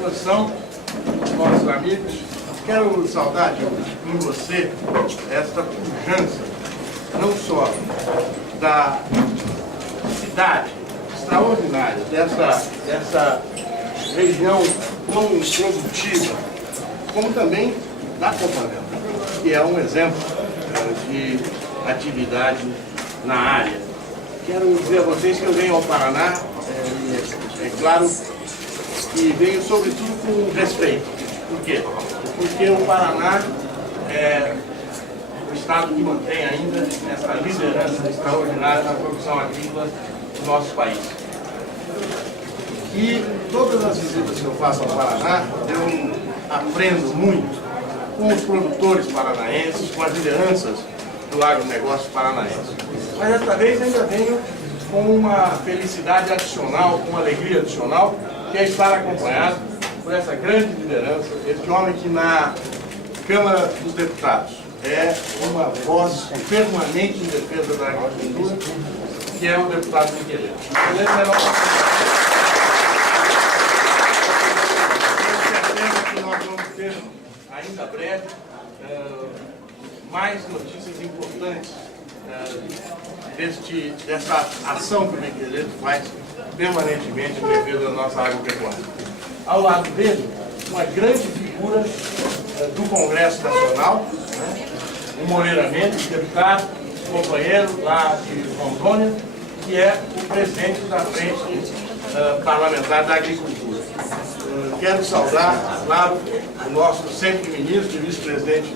disposição, nossos amigos. Quero saudar em você esta pujança, não só da cidade extraordinária, dessa região tão produtiva, como também da Companhia, que é um exemplo de atividade na área. Quero dizer a vocês que eu venho ao Paraná, é claro que venho sobretudo com respeito. Por quê? Porque o Paraná é o estado que mantém ainda essa liderança extraordinária na produção agrícola do nosso país. E todas as visitas que eu faço ao Paraná, eu aprendo muito com os produtores paranaenses, com as lideranças do agronegócio paranaense. Mas desta vez ainda venho com uma felicidade adicional, com uma alegria adicional, que é estar acompanhado por essa grande liderança, esse homem que na Câmara dos Deputados é uma voz permanente em defesa da agricultura, que é o deputado Miquelete. Tenho certeza que nós vamos ter, ainda breve, mais notícias importantes dessa ação que o Miquelete faz permanentemente em defesa da nossa agropecuária. Ao lado dele, uma grande figura do Congresso Nacional, né? O Moreira Mendes, deputado, companheiro lá de Rondônia, que é o presidente da Frente Parlamentar da Agricultura. Quero saudar, claro, o nosso sempre ministro e vice-presidente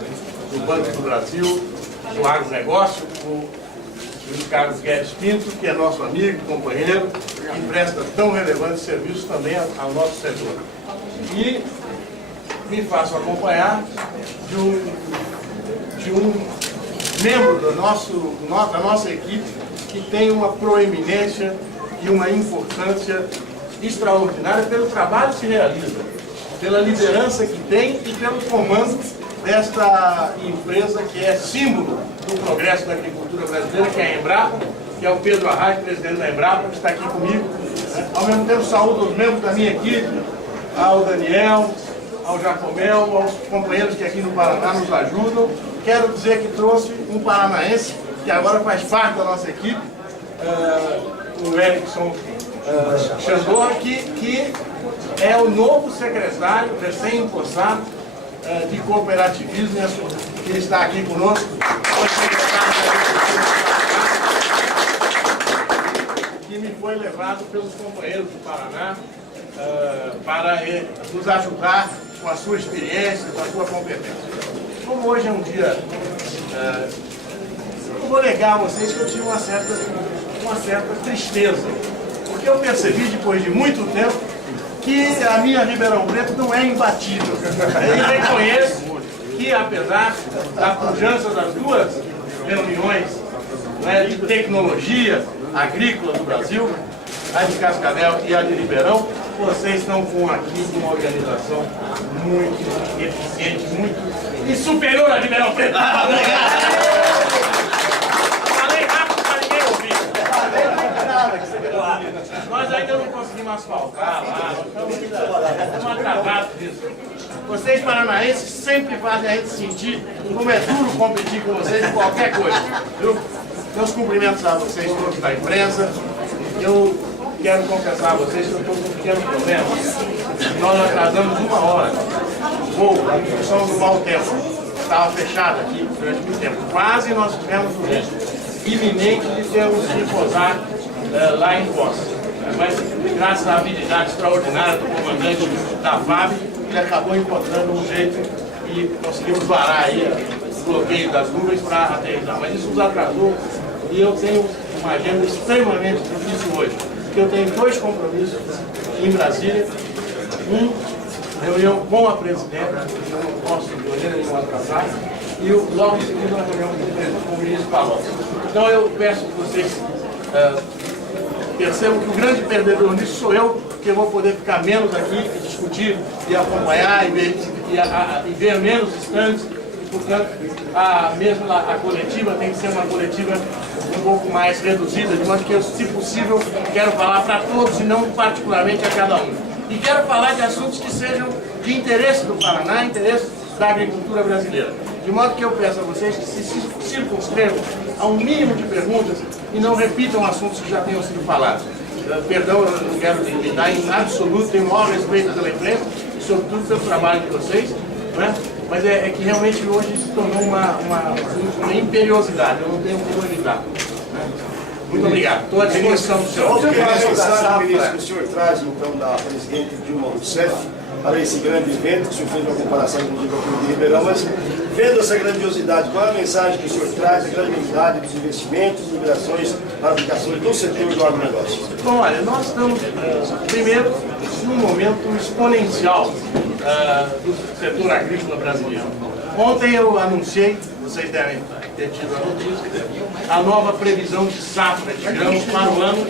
do Banco do Brasil, do agronegócio, o Luiz Carlos Guedes Pinto, que é nosso amigo, companheiro, que presta tão relevante serviço também ao nosso setor. E me faço acompanhar de um membro da nossa equipe que tem uma proeminência e uma importância extraordinária pelo trabalho que se realiza, pela liderança que tem e pelo comando desta empresa que é símbolo do progresso da agricultura brasileira, que é a Embrapa, que é o Pedro Arraes, presidente da Embrapa, que está aqui comigo. Ao mesmo tempo, saúdo os membros da minha equipe, ao Daniel, ao Jacomel, aos companheiros que aqui no Paraná nos ajudam. Quero dizer que trouxe um paranaense, que agora faz parte da nossa equipe, o Erickson Chandor, que é o novo secretário, recém-impossado, de cooperativismo, que está aqui conosco, que me foi levado pelos companheiros do Paraná para nos ajudar com a sua experiência, com a sua competência. Como hoje é um dia, eu vou negar a vocês que eu tive uma certa tristeza, porque eu percebi depois de muito tempo que a minha Ribeirão Preto não é imbatível. Eu reconheço que, apesar da pujança das duas reuniões, né, de tecnologia agrícola do Brasil, a de Cascavel e a de Ribeirão, vocês estão aqui com uma organização muito eficiente, muito e superior a Ribeirão Preto. Falei rápido para ninguém ouvir. Nós ainda não conseguimos asfaltar lá, estamos atrasados disso. Vocês paranaenses sempre fazem a gente sentir como é duro competir com vocês em qualquer coisa. Viu? Meus cumprimentos a vocês todos da imprensa. Eu quero confessar a vocês que eu estou com um pequeno problema. Nós atrasamos 1 hora o voo, a função do mau tempo. Estava fechado aqui durante muito tempo. Quase nós tivemos o risco iminente de termos que pousar lá em Foz. Mas, graças à habilidade extraordinária do comandante da FAB, ele acabou encontrando um jeito e conseguimos varar aí o bloqueio das nuvens para aterrissar. Mas isso nos atrasou e eu tenho uma agenda extremamente difícil hoje, porque eu tenho 2 compromissos em Brasília, reunião com a presidenta, que eu não posso de maneira nenhuma atrasar, e logo em seguida uma reunião com o ministro Palocci. Então eu peço que vocês percebam que o grande perdedor nisso sou eu, porque eu vou poder ficar menos aqui e discutir e acompanhar e ver menos estandes, e portanto a coletiva tem que ser uma coletiva um pouco mais reduzida, de modo que eu, se possível, quero falar para todos e não particularmente a cada um. E quero falar de assuntos que sejam de interesse do Paraná, interesse da agricultura brasileira. De modo que eu peço a vocês que se circunscrevam a um mínimo de perguntas e não repitam assuntos que já tenham sido falados. Perdão, eu não quero limitar em absoluto, tenho o maior respeito pela imprensa e sobretudo pelo trabalho de vocês, né? Mas é que realmente hoje se tornou uma imperiosidade, eu não tenho como evitar. Né? Muito obrigado, estou à disposição do senhor. Qual é a mensagem, ministro, que o senhor traz, então, da presidente Dilma Rousseff para esse grande evento, que o senhor fez uma comparação com o de Ribeirão, mas vendo essa grandiosidade, qual é a mensagem que o senhor traz, a grandiosidade dos investimentos, liberações para aplicações do setor do agronegócio? Bom, olha, nós estamos, primeiro, num momento exponencial do setor agrícola brasileiro. Ontem eu anunciei, vocês devem ter tido a notícia, a nova previsão de safra de grãos para o ano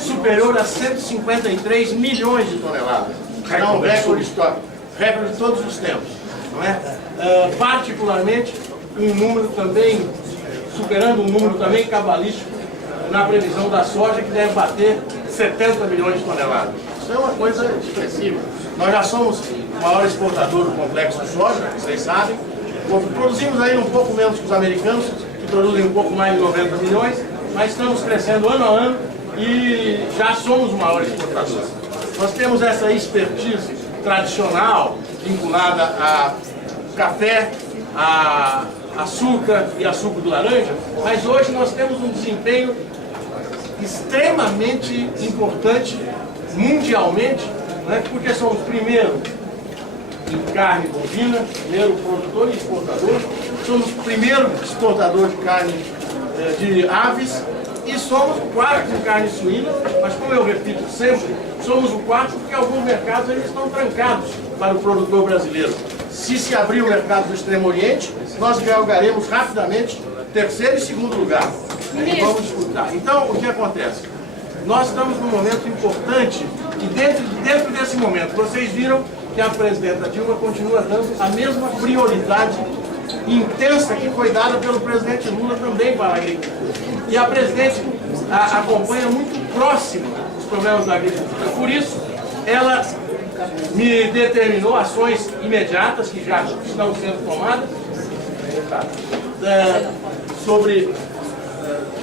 superior a 153 milhões de toneladas. Não, um recorde histórico, recorde de todos os tempos, não é? Particularmente um número também, superando um número também cabalístico na previsão da soja, que deve bater 70 milhões de toneladas. Isso é uma coisa expressiva. Nós já somos o maior exportador do complexo de soja, vocês sabem. Produzimos aí um pouco menos que os americanos, que produzem um pouco mais de 90 milhões, mas estamos crescendo ano a ano e já somos o maior exportador. Nós temos essa expertise tradicional vinculada a café, a açúcar e a suco de laranja, mas hoje nós temos um desempenho extremamente importante mundialmente, né, porque somos primeiro em carne bovina, primeiro produtor e exportador, somos primeiro exportador de carne de aves e somos o quarto em carne suína, mas como eu repito sempre, somos o quarto porque alguns mercados eles estão trancados para o produtor brasileiro. Se abrir o mercado do Extremo Oriente, nós galgaremos rapidamente terceiro e segundo lugar. E vamos disputar. Então, o que acontece? Nós estamos num momento importante e dentro desse momento, vocês viram que a presidenta Dilma continua dando a mesma prioridade intensa que foi dada pelo presidente Lula também para a agricultura. E a presidente acompanha muito próximo os problemas da agricultura. Por isso, ela me determinou ações imediatas que já estão sendo tomadas sobre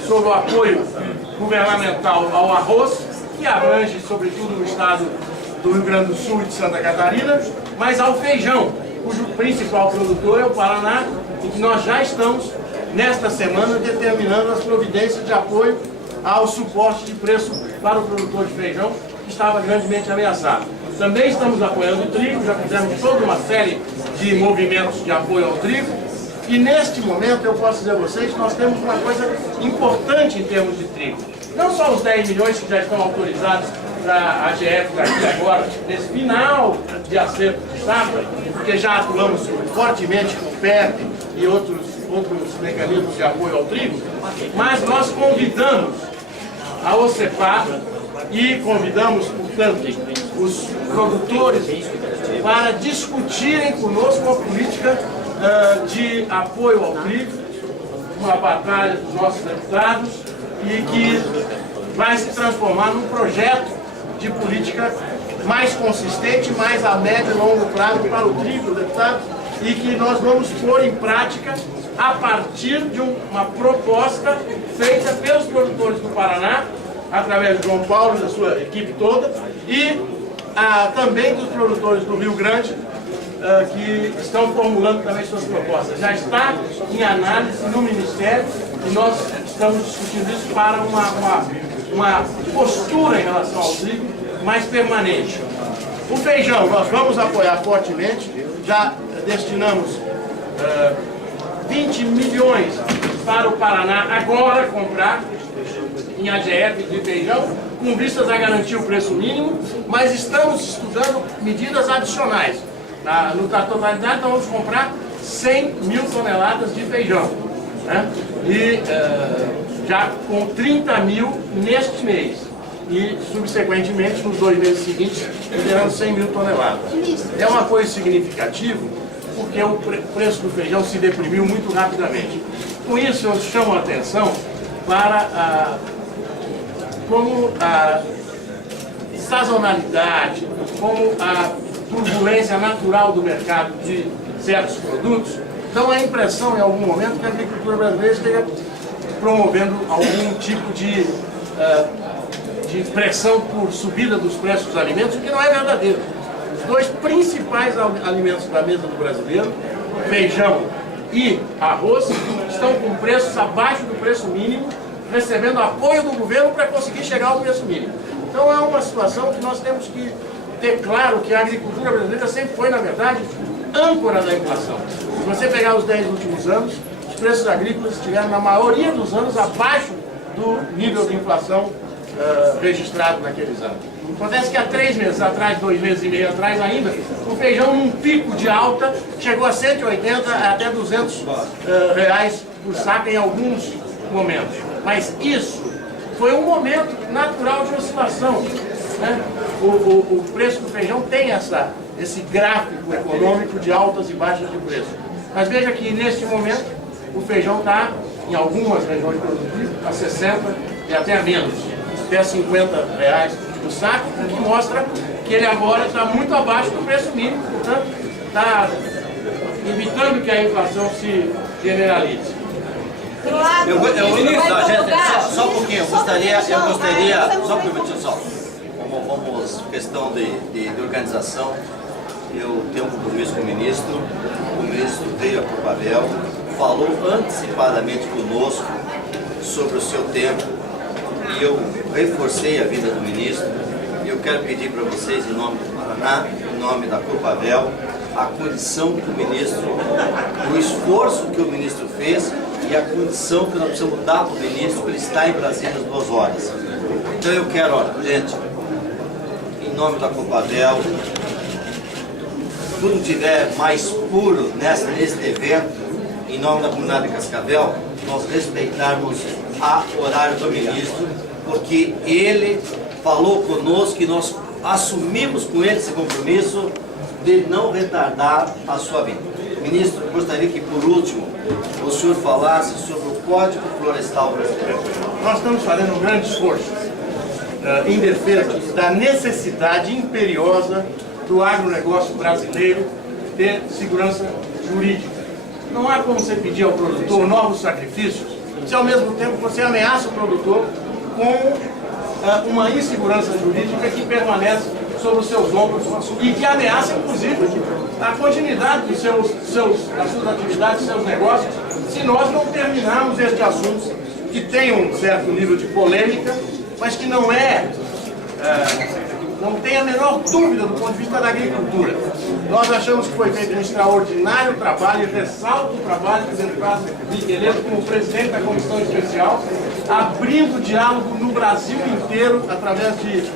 o apoio governamental ao arroz, que abrange sobretudo o estado do Rio Grande do Sul e de Santa Catarina, mas ao feijão, cujo principal produtor é o Paraná, e que nós já estamos, nesta semana, determinando as providências de apoio ao suporte de preço para o produtor de feijão, que estava grandemente ameaçado. Também estamos apoiando o trigo, já fizemos toda uma série de movimentos de apoio ao trigo, e neste momento eu posso dizer a vocês que nós temos uma coisa importante em termos de trigo. Não só os 10 milhões que já estão autorizados para a AGF daqui agora, nesse final de acerto de safra, porque já atuamos fortemente com o PEP e outros mecanismos de apoio ao trigo, mas nós convidamos a OCEPAR e convidamos, portanto, os produtores para discutirem conosco a política de apoio ao trigo, uma batalha dos nossos deputados e que vai se transformar num projeto de política mais consistente, mais a médio e longo prazo para o trigo, deputado, e que nós vamos pôr em prática a partir de uma proposta feita pelos produtores do Paraná, através de João Paulo e da sua equipe toda, e também dos produtores do Rio Grande, que estão formulando também suas propostas. Já está em análise no Ministério e nós estamos discutindo isso para uma postura em relação ao trigo mais permanente. O feijão nós vamos apoiar fortemente, já destinamos 20 milhões para o Paraná agora comprar em AGF de feijão, com vistas a garantir o preço mínimo, mas estamos estudando medidas adicionais. Na totalidade, nós vamos comprar 100 mil toneladas de feijão, né? E já com 30 mil neste mês. E, subsequentemente, nos 2 meses seguintes, liberando 100 mil toneladas. É uma coisa significativa, porque o preço do feijão se deprimiu muito rapidamente. Com isso, eu chamo a atenção para como sazonalidade, como a turbulência natural do mercado de certos produtos, dão a impressão em algum momento que a agricultura brasileira esteja promovendo algum tipo de pressão por subida dos preços dos alimentos, o que não é verdadeiro. Os dois principais alimentos da mesa do brasileiro, feijão e arroz, estão com preços abaixo do preço mínimo, recebendo apoio do governo para conseguir chegar ao preço mínimo. Então é uma situação que nós temos que ter claro que a agricultura brasileira sempre foi, na verdade, âncora da inflação. Se você pegar os 10 últimos anos, os preços agrícolas estiveram, na maioria dos anos, abaixo do nível de inflação registrado naqueles anos. Acontece que há 3 meses atrás, 2 meses e meio atrás ainda, o feijão, num pico de alta, chegou a 180 até 200 reais por saca em alguns momentos. Mas isso foi um momento natural de oscilação, né? O preço do feijão tem esse gráfico econômico de altas e baixas de preço. Mas veja que neste momento o feijão está, em algumas regiões produtivas, a 60 e até a menos, até 50 reais por saco, o que mostra que ele agora está muito abaixo do preço mínimo, portanto está evitando que a inflação se generalize. Só um pouquinho, eu gostaria, só um minutinho só, vamos, questão de organização, eu tenho um compromisso com o ministro veio a Copavel, falou antecipadamente conosco sobre o seu tempo, e eu reforcei a vinda do ministro, e eu quero pedir para vocês, em nome do Paraná, em nome da Copavel, a condição que o ministro, o esforço que o ministro fez e a condição que nós precisamos dar para o ministro para ele estar em Brasília às 2 horas. Então eu quero, olha, gente, em nome da Copavel, tudo tiver mais puro neste evento, em nome da comunidade de Cascavel, nós respeitarmos o horário do ministro, porque ele falou conosco e nós assumimos com ele esse compromisso de não retardar a sua vinda. Ministro, eu gostaria que, por último, o senhor falasse sobre o Código Florestal brasileiro. Nós estamos fazendo um grande esforço em defesa da necessidade imperiosa do agronegócio brasileiro ter segurança jurídica. Não há como você pedir ao produtor novos sacrifícios se ao mesmo tempo você ameaça o produtor com uma insegurança jurídica que permanece sobre os seus ombros e que ameaça, inclusive, a continuidade das suas atividades, dos seus negócios, se nós não terminarmos este assunto, que tem um certo nível de polêmica, mas que não tem a menor dúvida do ponto de vista da agricultura. Nós achamos que foi feito um extraordinário trabalho, e ressalto o trabalho do deputado Migueleto como presidente da comissão especial, abrindo diálogo no Brasil inteiro, através de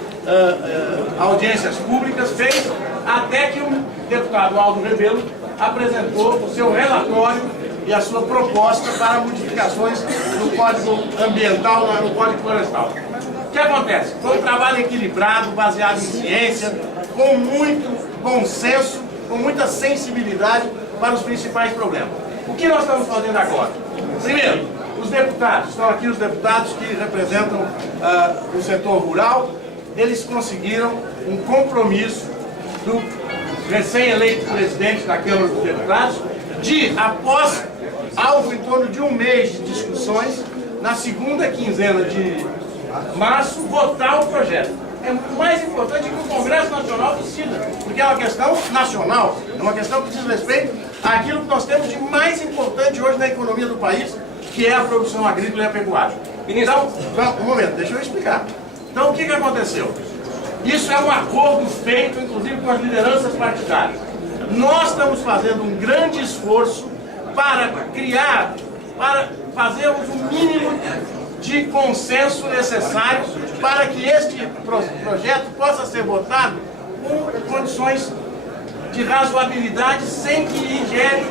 audiências públicas, fez até que o deputado Aldo Rebelo apresentou o seu relatório e a sua proposta para modificações no Código Ambiental, no Código Florestal. O que acontece? Foi um trabalho equilibrado, baseado em ciência, com muito bom senso, com muita sensibilidade para os principais problemas. O que nós estamos fazendo agora? Primeiro, os deputados, estão aqui os deputados que representam o setor rural, eles conseguiram um compromisso do recém-eleito presidente da Câmara dos Deputados de, após algo em torno de 1 mês de discussões, na segunda quinzena de março, votar o projeto. É mais importante que o Congresso Nacional decida, porque é uma questão nacional, é uma questão que diz respeito àquilo que nós temos de mais importante hoje na economia do país, que é a produção agrícola e a pecuária. Então, um momento, deixa eu explicar. Então, o que aconteceu? Isso é um acordo feito, inclusive, com as lideranças partidárias. Nós estamos fazendo um grande esforço para fazermos o mínimo de consenso necessário para que este projeto possa ser votado com condições de razoabilidade, sem que gere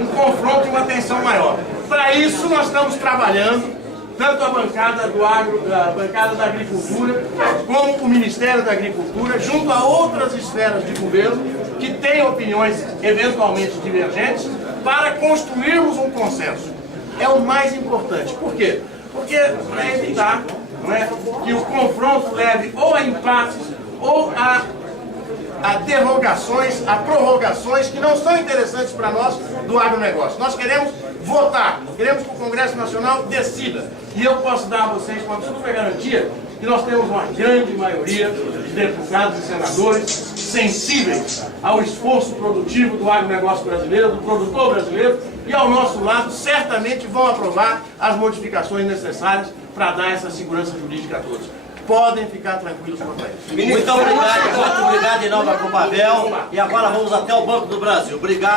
um confronto e uma tensão maior. Para isso, nós estamos trabalhando, tanto a bancada do agro, a bancada da agricultura, como o Ministério da Agricultura, junto a outras esferas de governo que têm opiniões eventualmente divergentes, para construirmos um consenso. É o mais importante. Por quê? Porque para evitar não é? Que o confronto leve ou a empates ou a derrogações, a prorrogações que não são interessantes para nós do agronegócio. Nós queremos votar, queremos que o Congresso Nacional decida. E eu posso dar a vocês com absoluta garantia que nós temos uma grande maioria de deputados e senadores sensíveis ao esforço produtivo do agronegócio brasileiro, do produtor brasileiro, e ao nosso lado certamente vão aprovar as modificações necessárias para dar essa segurança jurídica a todos. Podem ficar tranquilos quanto a isso. Muito obrigado em nome da Copavel. E agora vamos até o Banco do Brasil. Obrigado.